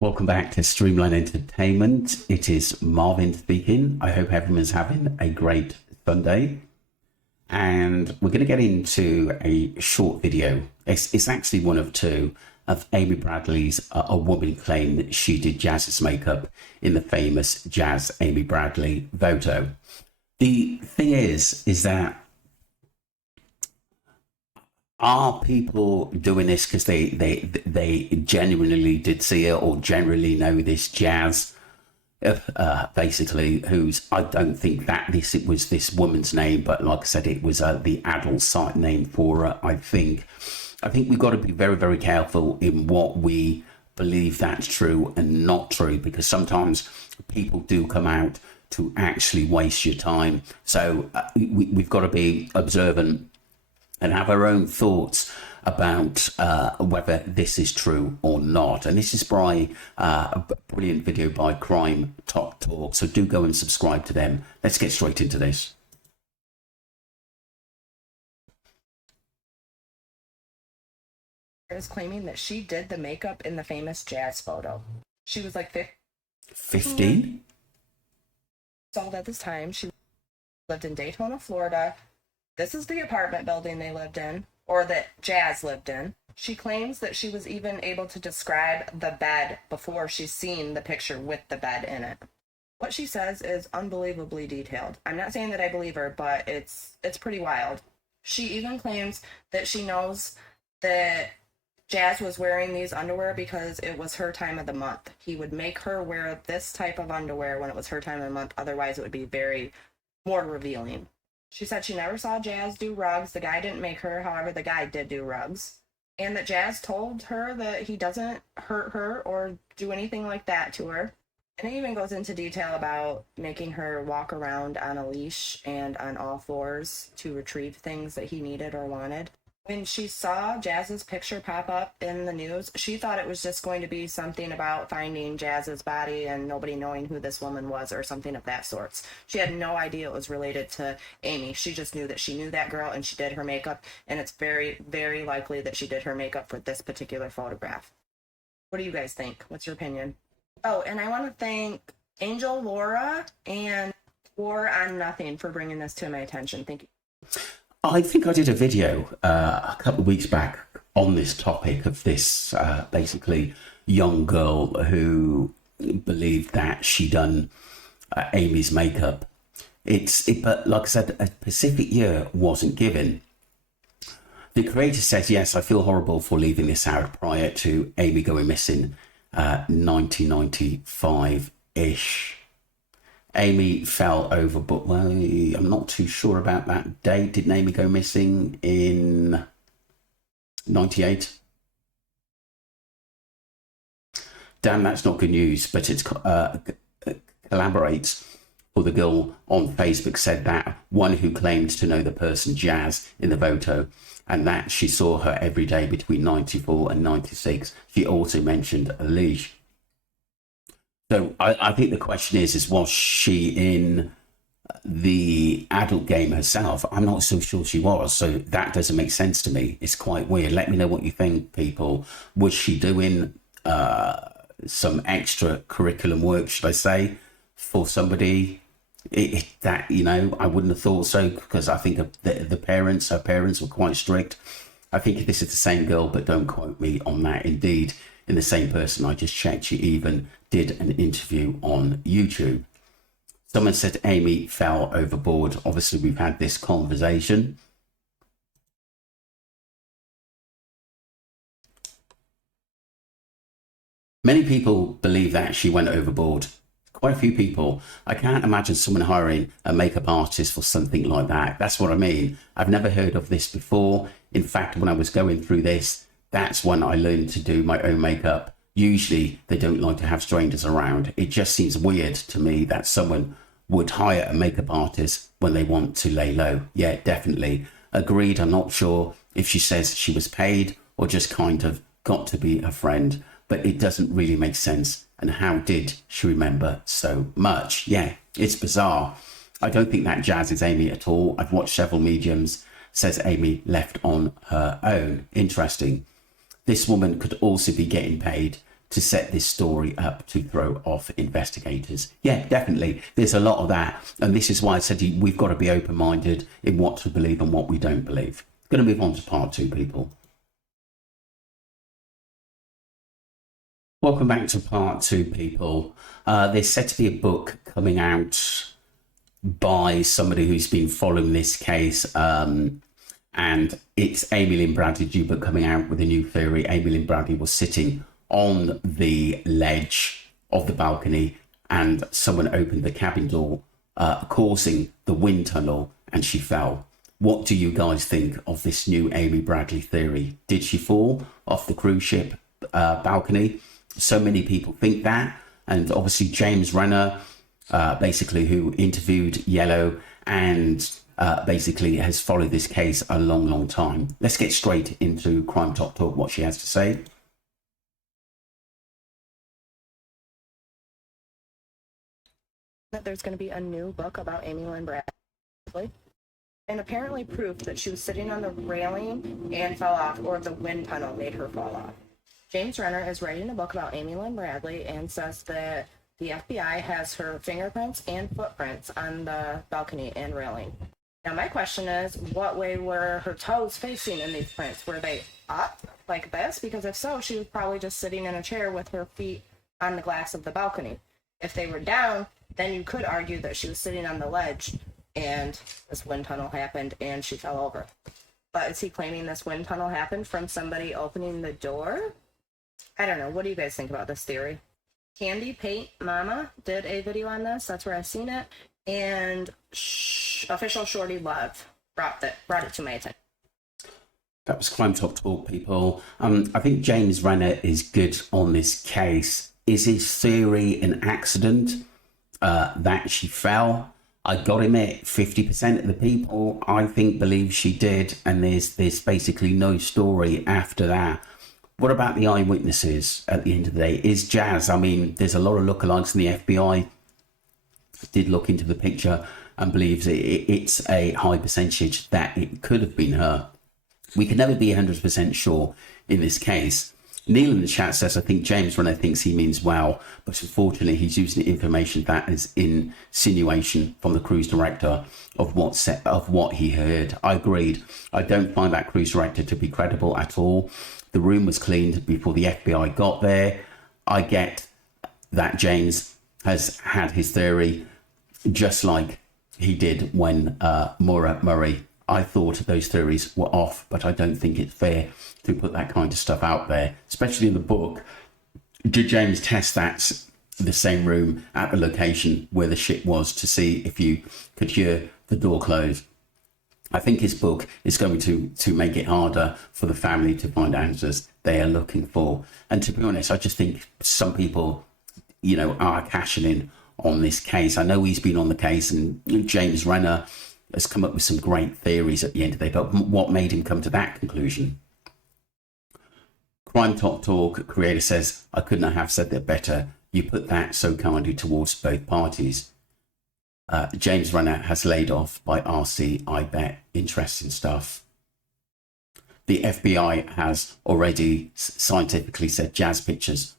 Welcome back to Streamline Entertainment. It is Marvin speaking. I hope everyone's having a great Sunday. And we're going to get into a short video. It's actually one of two of Amy Bradley's A Woman claimed that she did Jazz's makeup in the famous Jazz Amy Bradley photo. The thing is that are people doing this because they genuinely did see it or generally know this Jazz? Basically, who's I don't think that it was this woman's name, but like I said, it was the adult site name for her. I think we've got to be very, very careful in what we believe that's true and not true, because sometimes people do come out to actually waste your time. So we've got to be observant and have our own thoughts about whether this is true or not. And this is by a brilliant video by Crime Top Talk, so do go and subscribe to them. Let's get straight into this. Is claiming that she did the makeup in the famous Jazz photo. She was like 15? Old at this time. She lived in Daytona, Florida. This is the apartment building they lived in, or that Jazz lived in. She claims that she was even able to describe the bed before she's seen the picture with the bed in it. What she says is unbelievably detailed. I'm not saying that I believe her, but it's pretty wild. She even claims that she knows that Jazz was wearing these underwear because it was her time of the month. He would make her wear this type of underwear when it was her time of the month, otherwise it would be very more revealing. She said she never saw Jazz do rugs. The guy didn't make her, however, the guy did do rugs. And that Jazz told her that he doesn't hurt her or do anything like that to her. And it even goes into detail about making her walk around on a leash and on all fours to retrieve things that he needed or wanted. When she saw Jazz's picture pop up in the news, she thought it was just going to be something about finding Jazz's body and nobody knowing who this woman was or something of that sort. She had no idea it was related to Amy. She just knew that she knew that girl and she did her makeup, and it's very, very likely that she did her makeup for this particular photograph. What do you guys think? What's your opinion? Oh, and I want to thank Angel Laura and War on Nothing for bringing this to my attention. Thank you. I think I did a video a couple of weeks back on this topic of this basically young girl who believed that she done Amy's makeup. But like I said, a specific year wasn't given. The creator says, yes, I feel horrible for leaving this out prior to Amy going missing 1995-ish. Amy fell overboard. Well, I'm not too sure about that date. Did Amy go missing in 98? Damn, that's not good news, but it collaborates. Or the girl on Facebook said that one who claimed to know the person Jazz in the photo, and that she saw her every day between 94 and 96. She also mentioned a leash. So I think the question is was she in the adult game herself? I'm not so sure she was, so that doesn't make sense to me. It's quite weird. Let me know what you think, people. Was she doing some extra curriculum work, should I say, for somebody that, you know, I wouldn't have thought so, because I think her parents were quite strict. I think this is the same girl, but don't quote me on that. Indeed, in the same person, I just checked, she even did an interview on YouTube. Someone said Amy fell overboard. Obviously, we've had this conversation. Many people believe that she went overboard. Quite a few people. I can't imagine someone hiring a makeup artist for something like that. That's what I mean. I've never heard of this before. In fact, when I was going through this, that's when I learned to do my own makeup. Usually they don't like to have strangers around. It just seems weird to me that someone would hire a makeup artist when they want to lay low. Yeah, definitely. Agreed. I'm not sure if she says she was paid or just kind of got to be a friend, but it doesn't really make sense. And how did she remember so much? Yeah, it's bizarre. I don't think that Jazz is Amy at all. I've watched several mediums. Says Amy left on her own. Interesting. This woman could also be getting paid to set this story up to throw off investigators. Yeah, definitely. There's a lot of that. And this is why I said we've got to be open-minded in what to believe and what we don't believe. Going to move on to part 2, people. Welcome back to part 2, people. There's said to be a book coming out by somebody who's been following this case, and it's Amy Lynn Bradley due book coming out with a new theory. Amy Lynn Bradley was sitting on the ledge of the balcony and someone opened the cabin door, causing the wind tunnel, and she fell. What do you guys think of this new Amy Bradley theory? Did she fall off the cruise ship balcony? So many people think that, and obviously James Renner, basically who interviewed Yellow and basically has followed this case a long time. Let's get straight into Crime Top Talk, what she has to say. That there's going to be a new book about Amy Lynn Bradley, and apparently proof that she was sitting on the railing and fell off, or the wind tunnel made her fall off. James Renner is writing a book about Amy Lynn Bradley and says that the FBI has her fingerprints and footprints on the balcony and railing. Now, my question is, what way were her toes facing in these prints? Were they up like this? Because if so, she was probably just sitting in a chair with her feet on the glass of the balcony. If they were down, then you could argue that she was sitting on the ledge and this wind tunnel happened and she fell over. But is he claiming this wind tunnel happened from somebody opening the door? I don't know. What do you guys think about this theory? Candy Paint Mama did a video on this. That's where I've seen it. And official Shorty Love brought it to my attention. That was Crime Top Talk, people. I think James Renner is good on this case. Is his theory an accident that she fell? I got him at 50% of the people, I think, believe she did. And there's basically no story after that. What about the eyewitnesses at the end of the day? Is Jazz, I mean, there's a lot of lookalikes, and the FBI did look into the picture and believes it's a high percentage that it could have been her. We can never be 100% sure in this case. Neil in the chat says, I think James Renner thinks he means well, but unfortunately he's using information that is insinuation from the cruise director of what he heard. I agreed. I don't find that cruise director to be credible at all. The room was cleaned before the FBI got there. I get that James has had his theory just like he did when Maura Murray. I thought those theories were off, but I don't think it's fair to put that kind of stuff out there, especially in the book. Did James test the same room at the location where the ship was to see if you could hear the door close? I think his book is going to make it harder for the family to find answers they are looking for. And to be honest, I just think some people, are cashing in on this case. I know he's been on the case, and James Renner has come up with some great theories at the end of the day, but what made him come to that conclusion? Crime Top Talk creator says, I could not have said that better. You put that so kindly towards both parties. James Renner has laid off by RC, I bet. Interesting stuff. The FBI has already scientifically said Jazz Pictures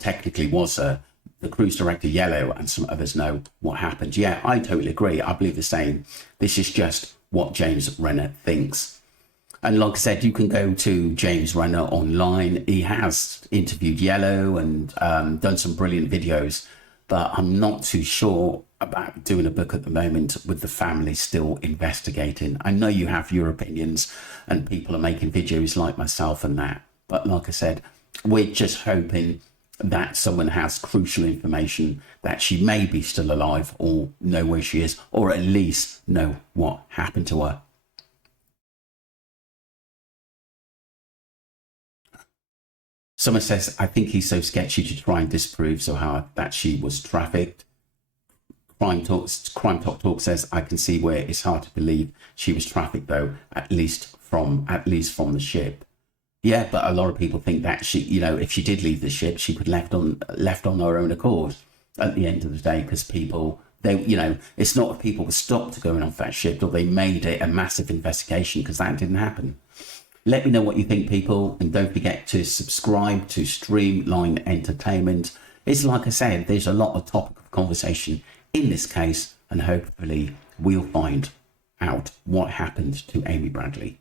technically was the cruise director Yellow, and some others know what happened. Yeah, I totally agree. I believe the same. This is just what James Renner thinks. And like I said, you can go to James Renner online. He has interviewed Yellow and done some brilliant videos, but I'm not too sure about doing a book at the moment with the family still investigating. I know you have your opinions and people are making videos like myself and that, but like I said, we're just hoping that someone has crucial information that she may be still alive or know where she is, or at least know what happened to her. Someone says, I think he's so sketchy to try and disprove somehow that she was trafficked. Crime Talk Talk says, I can see where it's hard to believe she was trafficked, though, at least from the ship. Yeah, but a lot of people think that she, if she did leave the ship, she could left on her own accord at the end of the day, because people, it's not if people were stopped going off that ship or they made it a massive investigation, because that didn't happen. Let me know what you think, people, and don't forget to subscribe to Streamline Entertainment. It's like I said, there's a lot of topic of conversation in this case, and hopefully we'll find out what happened to Amy Bradley.